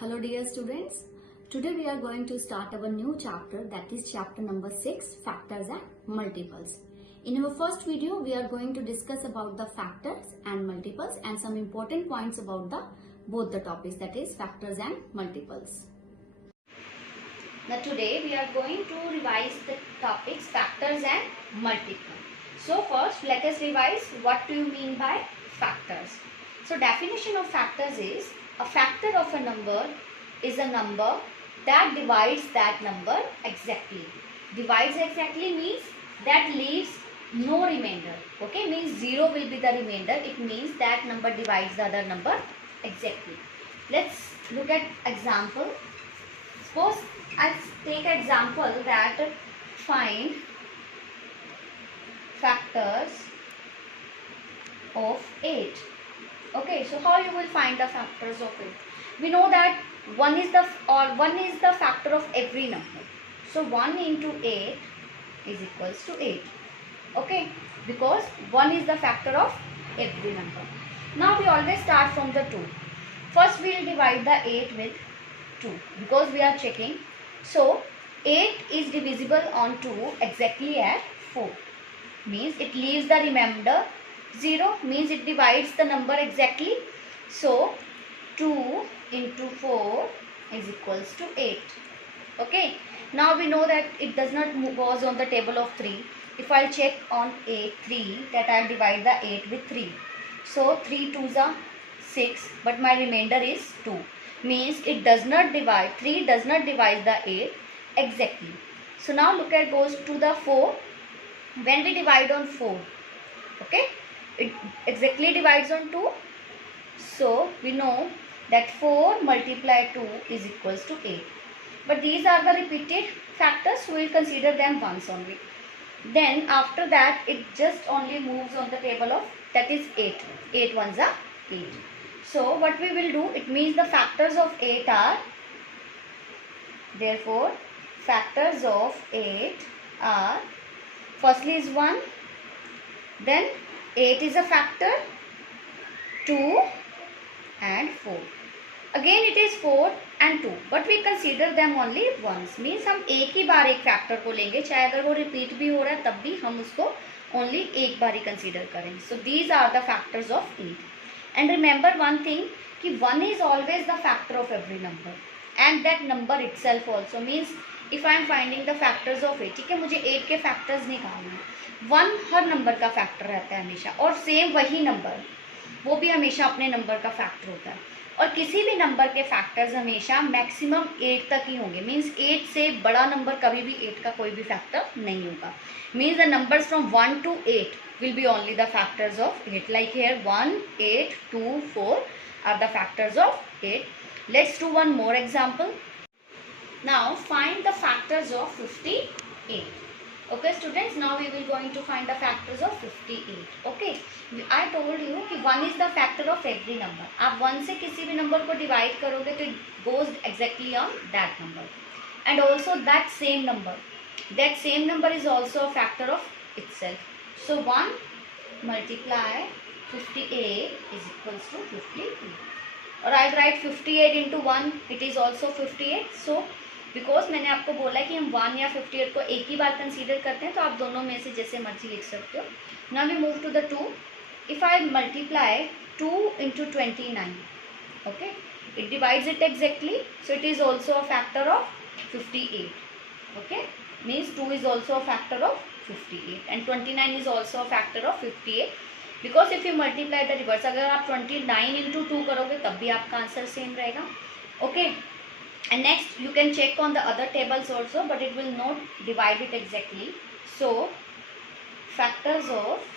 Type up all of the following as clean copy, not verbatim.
Hello dear students, today we are going to start our new chapter, that is chapter number 6, factors and multiples. In our first video we are going to discuss about the factors and multiples and some important points about both the topics, that is factors and multiples. Now today we are going to revise the topics factors and multiples. So first let us revise what do you mean by factors. So definition of factors is a factor of a number is a number that divides that number exactly. Divides exactly means that leaves no remainder. Okay, means 0 will be the remainder. It means that number divides the other number exactly. Let's look at example. Suppose I take example that find factors of 8. Okay, so how you will find the factors of 8? We know that 1 is the factor of every number. So 1 into 8 is equals to 8. Okay, because 1 is the factor of every number. Now we always start from the 2. First we will divide the 8 with 2 because we are checking. So 8 is divisible on 2 exactly at 4. Means it leaves the remainder 0, means it divides the number exactly. So 2 into 4 is equals to 8. Okay, now we know that it does not goes on the table of 3. If I check on 3, that I will divide the 8 with 3. So 3 2s are 6, but my remainder is 2. Means it does not divide, 3 does not divide the 8 exactly. So now look at goes to the 4. When we divide on 4, okay, it exactly divides on 2. So we know that 4 multiply 2 is equals to 8. But these are the repeated factors, so we will consider them once only. Then after that it just only moves on the table of, that is 8. 8 ones are 8. So what we will do, it means the factors of 8 are, therefore factors of 8 are, firstly is 1, then 8 is a factor, 2 and 4. Again it is 4 and 2, but we consider them only once. Means हम एक ही बार एक factor को लेंगे, चाहे अगर वो repeat भी हो रहा है तब भी हम उसको ओनली एक बार ही कंसीडर करेंगे. So these are the factors of 8. And remember one thing कि 1 is always the factor of every number and that number itself also. Means if I am finding the factors of 8, ठीक है, मुझे 8 के factors निकालना है. 1 हर number का factor रहता है हमेशा, और सेम वही नंबर वो भी हमेशा अपने नंबर का फैक्टर होता है. और किसी भी नंबर के फैक्टर्स हमेशा मैक्सिमम 8 तक ही होंगे. मीन्स 8 से बड़ा नंबर कभी भी 8 का कोई भी फैक्टर नहीं होगा. Means the numbers from 1 to 8 will be only the factors of 8. Like here 1, 8, 2, 4 are the factors of 8. Let's do one more example. Now find the factors of 58. Okay students, now we will going to find the factors of 58. Okay, I told you कि 1 is the factor of every number. आप 1 से किसी भी number को divide करोगे तो it goes exactly on that number. And also that same number is also a factor of itself. So 1 multiply 58 is equals to 58. Or I write 58 into 1, it is also 58. So because मैंने आपको बोला है कि हम 1 या 58 को एक ही बार कंसीडर करते हैं, तो आप दोनों में से जैसे मर्जी लिख सकते हो. Now we move to the 2. If I multiply 2 into 29, okay, it divides it exactly, so it is also a factor of 58. Okay, means 2 is also a factor of 58 and 29 is also a factor of 58. Because if you multiply the reverse, अगर आप 29 into 2 करोगे तब भी आपका answer same रहेगा. Okay, and next you can check on the other tables also, but it will not divide it exactly. So factors of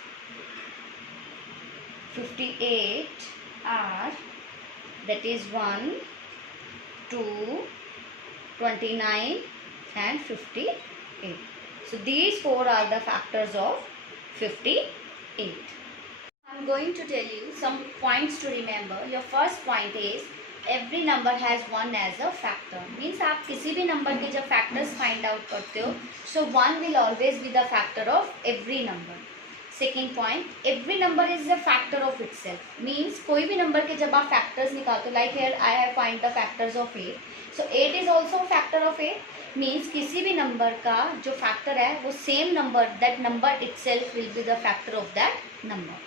58 are, that is 1, 2, 29 and 58. So these 4 are the factors of 58. I am going to tell you some points to remember. Your first point is every number has 1 as a factor. Means आप किसी भी number के जब factors find out करते हो, so 1 will always be the factor of every number. Second point, every number is a factor of itself, means कोई भी number के जब आप फैक्टर्स निकालते हो, like here I have find the factors of 8, so 8 is also factor of 8, means किसी भी number का जो फैक्टर है वो same number, that number itself will be the factor of that number.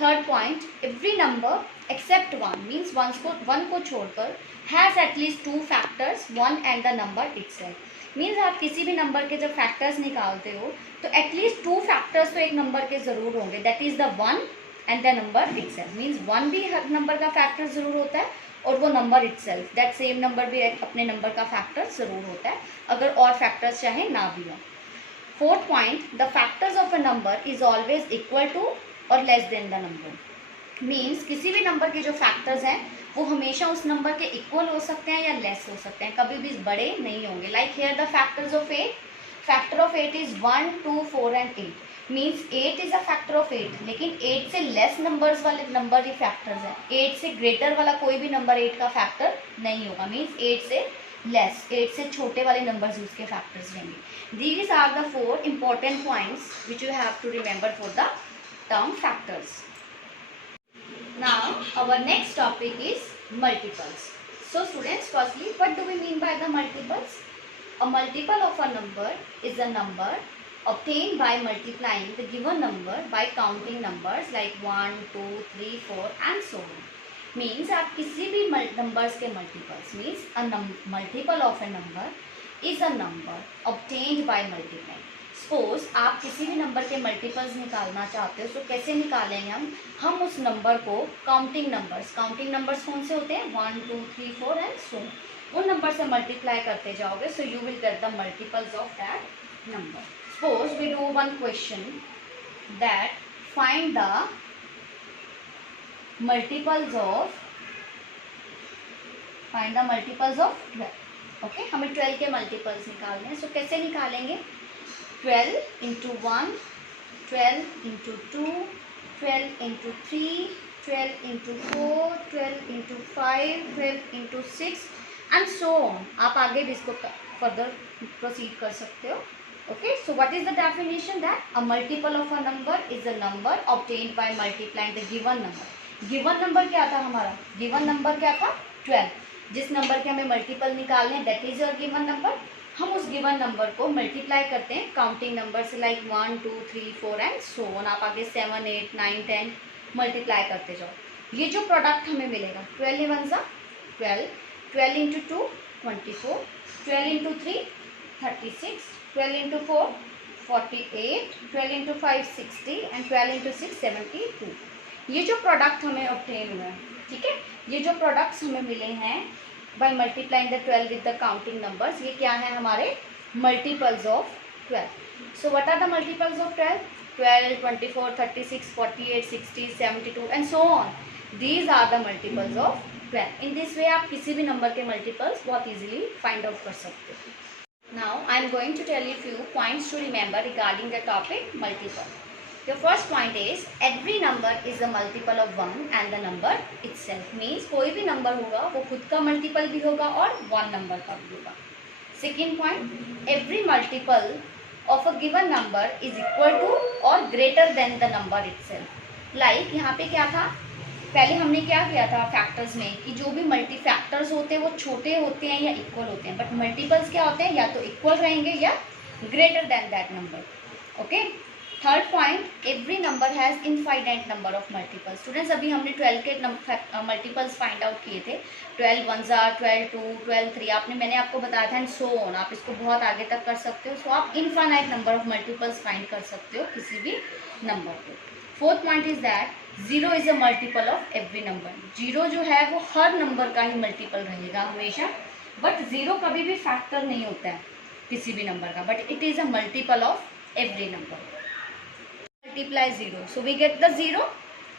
Third point, every number except one, means one को छोड़कर has at least two factors, one and the number itself. Means आप किसी भी number के जब factors निकालते हो तो एटलीस्ट टू फैक्टर्स तो एक नंबर के ज़रूर होंगे, that is the one and the number itself. Means one भी हर नंबर का फैक्टर ज़रूर होता है और वो number itself, that same number भी अपने नंबर का फैक्टर ज़रूर होता है, अगर और फैक्टर्स चाहे ना भी हो. Fourth point, the factors of a number is always equal to और less than the number, means किसी भी नंबर के जो फैक्टर्स हैं वो हमेशा उस नंबर के इक्वल हो सकते हैं या लेस हो सकते हैं, कभी भी बड़े नहीं होंगे. Like here the factors of 8, factor of 8 is 1, 2, 4 and 8, means 8 is a factor of 8, लेकिन 8 से लेस नंबर्स वाले नंबर ही फैक्टर्स हैं. 8 से ग्रेटर वाला कोई भी नंबर 8 का फैक्टर नहीं होगा, मीन्स 8 से लेस, 8 से छोटे वाले नंबर्स उसके फैक्टर्स रहेंगे. These are the 4 important points which you have to remember for the term factors. Now our next topic is multiples. So students, firstly, what do we mean by the multiples? A multiple of a number is a number obtained by multiplying the given number by counting numbers like 1, 2, 3, 4 and so on. Means आप किसी भी numbers के multiples, means a multiple of a number is a number obtained by multiplying. Suppose आप किसी भी number के multiples निकालना चाहते हो, तो कैसे निकालेंगे हम उस नंबर को काउंटिंग नंबर्स कौन से होते हैं 1, 2, 3, 4 एंड सो उन नंबर से मल्टीप्लाई करते जाओगे, so you will get the multiples of that number. Suppose we do one question that find the multiples of 12. Okay, हमें 12 के मल्टीपल्स निकालने हैं. सो कैसे निकालेंगे? 12 into 1, 12 into 2, 12 into 3, 12 into 4, 12 into 5, 12 into 6 and so on. आप आगे भी इसको फर्दर प्रोसीड कर सकते हो. Okay, so what is the definition? That a multiple of a number is a number obtained by multiplying the given number. Given number क्या था हमारा? गिवन नंबर क्या था? 12. जिस नंबर के हमें मल्टीपल निकालने हैं that is your given number. हम उस गिवन नंबर को मल्टीप्लाई करते हैं काउंटिंग नंबर से, लाइक 1, 2, 3, 4 एंड सो ऑन. आप आगे 7, 8, 9, 10 मल्टीप्लाई करते जाओ. ये जो प्रोडक्ट हमें मिलेगा 12 1 12, 12 into 2 24, 12 into 3 36, 12 into 4 48, 12 into 5 60 and 12 into 6 72. ये जो प्रोडक्ट हमें ऑब्टेन हुआ है, ठीक है, ये जो प्रोडक्ट्स हमें मिले हैं by multiplying the 12 with the counting numbers, ये क्या है हमारे multiples of 12. So what are the multiples of 12? 12, 24, 36, 48, 60, 72 and so on. These are the multiples of 12. In this way आप किसी भी नंबर के multiples बहुत easily find out कर सकते हो. Now I am going to tell you few points to remember regarding the topic multiple. The first point is every number is a multiple of 1 and the number itself, means कोई भी number होगा वो खुद का multiple भी होगा और one number का भी होगा. Second point, every multiple of a given number is equal to or greater than the number itself. Like यहाँ पे क्या था, पहले हमने क्या किया था फैक्टर्स में कि जो भी मल्टी फैक्टर्स होते हैं वो छोटे होते हैं या इक्वल होते हैं, बट मल्टीपल्स क्या होते हैं या तो इक्वल रहेंगे या greater than that number. Okay. Third point, every number has infinite number of multiples. Students अभी हमने 12 के मल्टीपल्स फाइंड आउट किए थे. 12 1 12 2 12 3 मैंने आपको बताया था एंड सो ऑन. आप इसको बहुत आगे तक कर सकते हो. सो आप infinite number of multiples find कर सकते हो किसी भी नंबर को. Fourth point is that 0 is a multiple of every number. 0 जो है वो हर नंबर का ही मल्टीपल रहेगा हमेशा, बट 0 कभी भी फैक्टर नहीं होता है किसी भी नंबर का, but it is a multiple of every number. Multiply 0, so we get the 0,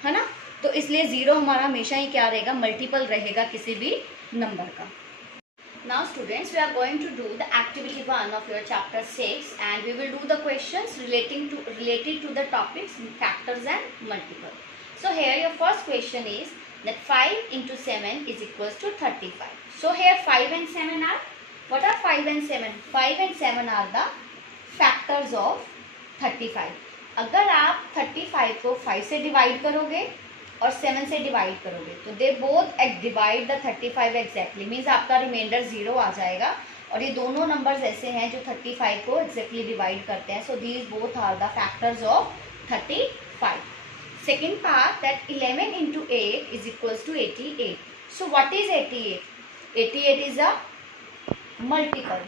है ना. तो इसलिए 0 हमारा हमेशा ही क्या रहेगा, मल्टीपल रहेगा किसी भी नंबर का. Now students, we are going to do the activity 1 of your chapter 6 and we will do the questions related to the topics factors and multiple. So here your first question is that 5 into 7 is equals to 35. So here 5 and 7 are, what are 5 and 7? 5 and 7 are the factors of 35. अगर आप 35 को 5 से divide करोगे और 7 से divide करोगे तो they both divide the 35 exactly, means आपका रिमाइंडर 0 आ जाएगा। और ये दोनों नंबर्स ऐसे हैं जो 35 को एग्जैक्टली डिवाइड करते हैं। So these both are the factors of 35. Second part, that 11 into 8 is equals to 88. So what is 88? 88 is a multiple.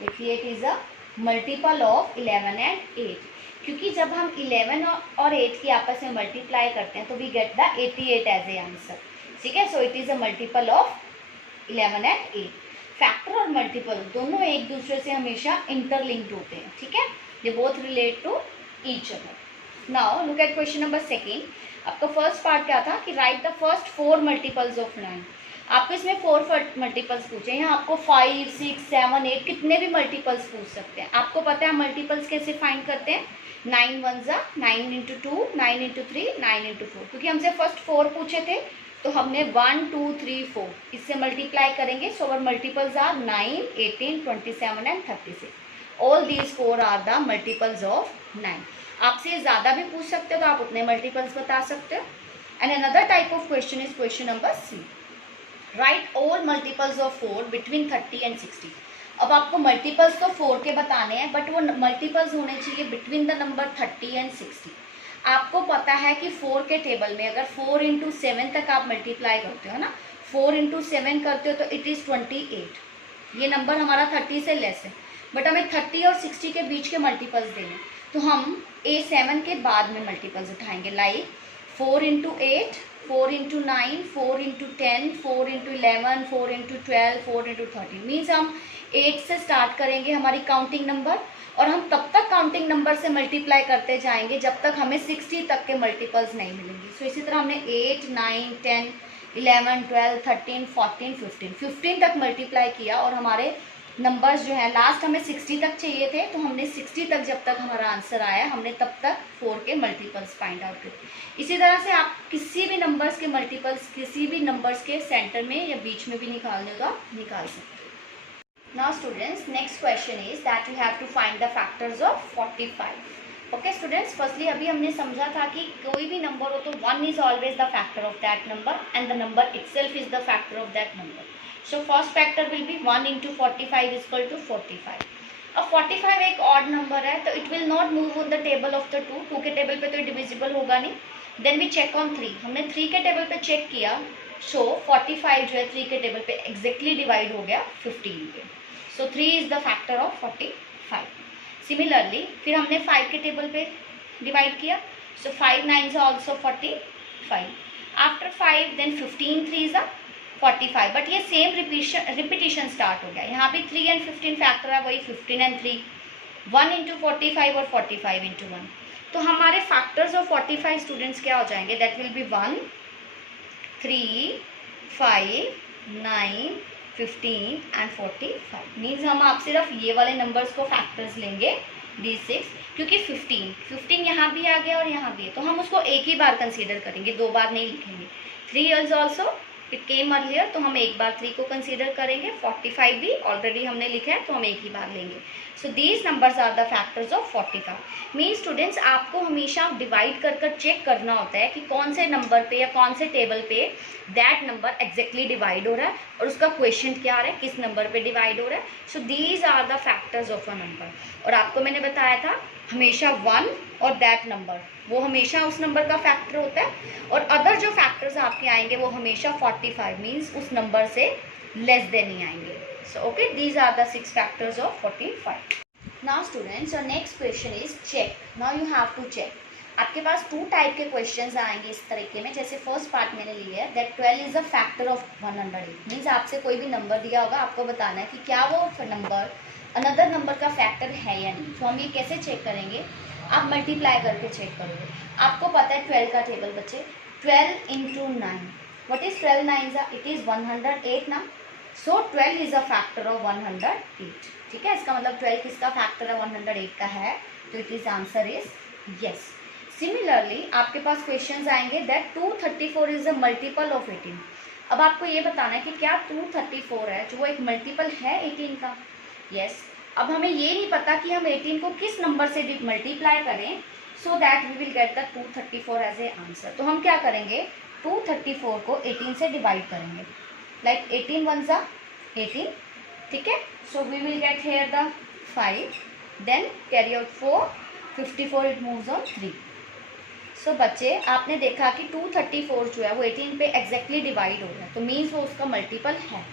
88 is a multiple of 11 and 8. क्योंकि जब हम 11 और 8 की आपस में मल्टीप्लाई करते हैं तो we get the 88 as a answer. ठीक है, so it is a multiple of 11 and 8. Factor और मल्टीपल दोनों एक दूसरे से हमेशा इंटरलिंक्ड होते हैं। ठीक है, they both relate to each other. Now look at question number 2. आपका फर्स्ट पार्ट क्या था कि write the first 4 multiples of 9. आपको इसमें 4 मल्टीपल्स पूछे, यहाँ आपको 5, 6, 7, 8 कितने भी मल्टीपल्स पूछ सकते हैं। आपको पता है मल्टीपल्स कैसे फाइंड करते हैं, 9 1 जा 9 इंटू 2, 9 इंटू 3, 9 इंटू 4. क्योंकि हमसे फर्स्ट 4 पूछे थे तो हमने 1 2 3 4 इससे मल्टीप्लाई करेंगे. So our multiples are 9, 18, 27 and 36. All these 4 are the multiples of 9. आपसे ज़्यादा भी पूछ सकते हो तो आप उतने मल्टीपल्स बता सकते हो. And another type of question is question number C. Right all multiples of 4 between 30 and 60. अब आपको मल्टीपल्स तो 4 के बताने हैं बट वो मल्टीपल्स होने चाहिए बिटवीन द नंबर 30 एंड 60. आपको पता है कि 4 के टेबल में अगर 4 इंटू 7 तक आप मल्टीप्लाई करते हो ना, 4 इंटू 7 करते हो तो इट इज़ 28. ये नंबर हमारा 30 से लेस है बट हमें 30 और 60 के बीच के मल्टीपल्स देने, तो हम A7 के बाद में मल्टीपल्स उठाएंगे. Like 4 into 8, 4 into 9, 4 into 10, 4 into 11, 4 into 12, 4 into 13. Means हम 8 से स्टार्ट करेंगे हमारी काउंटिंग नंबर और हम तब तक काउंटिंग नंबर से मल्टीप्लाई करते जाएंगे जब तक हमें 60 तक के मल्टीपल्स नहीं मिलेंगे. सो इसी तरह हमने 8, 9, 10, 11, 12, 13, 14, 15 तक मल्टीप्लाई किया और हमारे नंबर्स जो है लास्ट हमें 60 तक चाहिए थे, तो हमने 60 तक जब तक हमारा आंसर आया हमने तब तक 4 के मल्टीपल्स फाइंड आउट किए. इसी तरह से आप किसी भी नंबर्स के मल्टीपल्स किसी भी नंबर्स के सेंटर में या बीच में भी निकालने का निकाल सकते हो. Now students, next question is that you have to find the factors of 45. Okay students, firstly अभी हमने समझा था कि कोई भी नंबर हो तो 1 is always the factor of that number and the number itself is the factor of that number. So first factor will be 1 into 45 is equal to 45. अब 45 एक odd number है तो it will not move on the table of the 2. 2 के table पे तो divisible होगा नहीं. Then we check on 3. हमने 3 के टेबल पे चेक किया. So 45 जो है 3 के टेबल पे exactly divide हो गया 15 पे. So 3 is the factor of 45. Similarly फिर हमने 5 के टेबल पे divide किया. So 5 9s are also 45. After 5 then 15 3s are 45. But ये सेम रिपीटिशन स्टार्ट हो गया. यहाँ भी 3 एंड 15 फैक्टर है, वही 15 एंड 3, 1 इंटू 45 और 45 इंटू 1. तो हमारे फैक्टर्स ऑफ 45 स्टूडेंट्स क्या हो जाएंगे, that will be 1 3 5 9 15 and 45. Means हम आप सिर्फ ये वाले नंबर्स को फैक्टर्स लेंगे D6, क्योंकि 15 यहाँ भी आ गया और यहाँ भी है तो हम उसको एक ही बार कंसीडर करेंगे, 2 बार नहीं लिखेंगे. 3 is also it came earlier तो हम एक बार 3 को कंसीडर करेंगे. 45 भी ऑलरेडी हमने लिखा है तो हम एक ही बार लेंगे. So these numbers are the factors of 45. Mean students आपको हमेशा डिवाइड कर चेक करना होता है कि कौन से नंबर पे या कौन से टेबल पे दैट नंबर एग्जैक्टली डिवाइड हो रहा है और उसका क्वेश्चन क्या आ रहा है, किस नंबर पे डिवाइड हो रहा है. So these are the factors of a number. और आपको मैंने बताया था हमेशा 1 और दैट नंबर वो हमेशा उस नंबर का फैक्टर होता है और अदर जो फैक्टर्स आपके आएंगे वो हमेशा 45 मीन्स उस नंबर से लेस देन ही आएंगे. So okay, these are the 6 factors of 45. Now students, your next question is check. Now you have to check. आपके पास 2 टाइप के क्वेश्चंस आएंगे इस तरीके में. जैसे फर्स्ट पार्ट मैंने लिया है that 12 is a factor of 108. Means आपसे कोई भी नंबर दिया होगा, आपको बताना है कि क्या वो नंबर अनदर नंबर का फैक्टर है या नहीं. तो हम ये कैसे चेक करेंगे, आप मल्टीप्लाई करके चेक करोगे. आपको पता है 12 का टेबल बच्चे, 12 into 9. What is 12 9 it is 108 ना. सो 12 इज अ फैक्टर ऑफ 108. ठीक है, इसका मतलब 12 किसका फैक्टर है, 108 का है. तो it is answer is yes. Similarly आपके पास क्वेश्चंस आएंगे that 234 is a multiple of 18. अब आपको ये बताना है कि क्या 234 है जो वो एक मल्टीपल है 18 का. यस, अब हमें ये नहीं पता कि हम 18 को किस नंबर से मल्टीप्लाई करें so that we will get the 234 as a answer. तो हम क्या करेंगे, 234 को 18 से डिवाइड करेंगे, लाइक 18 वन ज़ा 18, ठीक है। So we will get here the 5, then carry out 4, 54 it moves on 3। So बच्चे आपने देखा कि 234 जो है वो 18 पे एग्जैक्टली डिवाइड हो रहा है, तो मीन्स वो उसका मल्टीपल है।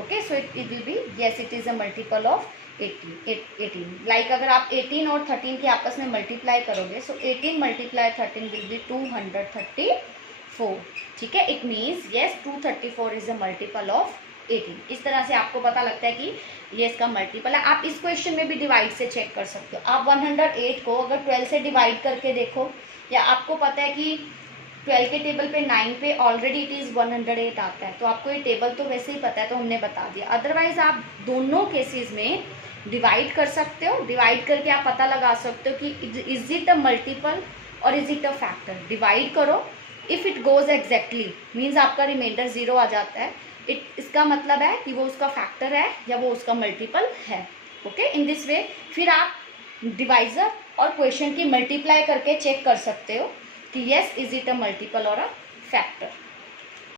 Okay, so it will be yes it is a multiple of 18। Like अगर आप 18 और 13 के आपस में मल्टीप्लाई करोगे, सो 18 मल्टीप्लाई 13 विल बी 234, ठीक है। It means yes 234 is a multiple of 18। इस तरह से आपको पता लगता है कि ये इसका मल्टीपल है। आप इस क्वेश्चन में भी डिवाइड से चेक कर सकते हो। आप 108 को अगर 12 से डिवाइड करके देखो, या आपको पता है कि 12 के टेबल पे 9 पे ऑलरेडी इट इज़ 108 आता है, तो आपको ये टेबल तो वैसे ही पता है, तो हमने बता दिया। अदरवाइज आप दोनों केसेस में डिवाइड कर सकते हो, डिवाइड करके आप पता लगा सकते हो कि इज इट अ मल्टीपल और is it a factor. Divide करो, if it goes exactly means आपका रिमाइंडर 0 आ जाता है, इसका मतलब है कि वो उसका फैक्टर है या वो उसका मल्टीपल है। ओके, इन दिस वे फिर आप डिवाइजर और क्वेश्चन की मल्टीप्लाई करके चेक कर सकते हो कि yes is it a multiple और अ फैक्टर।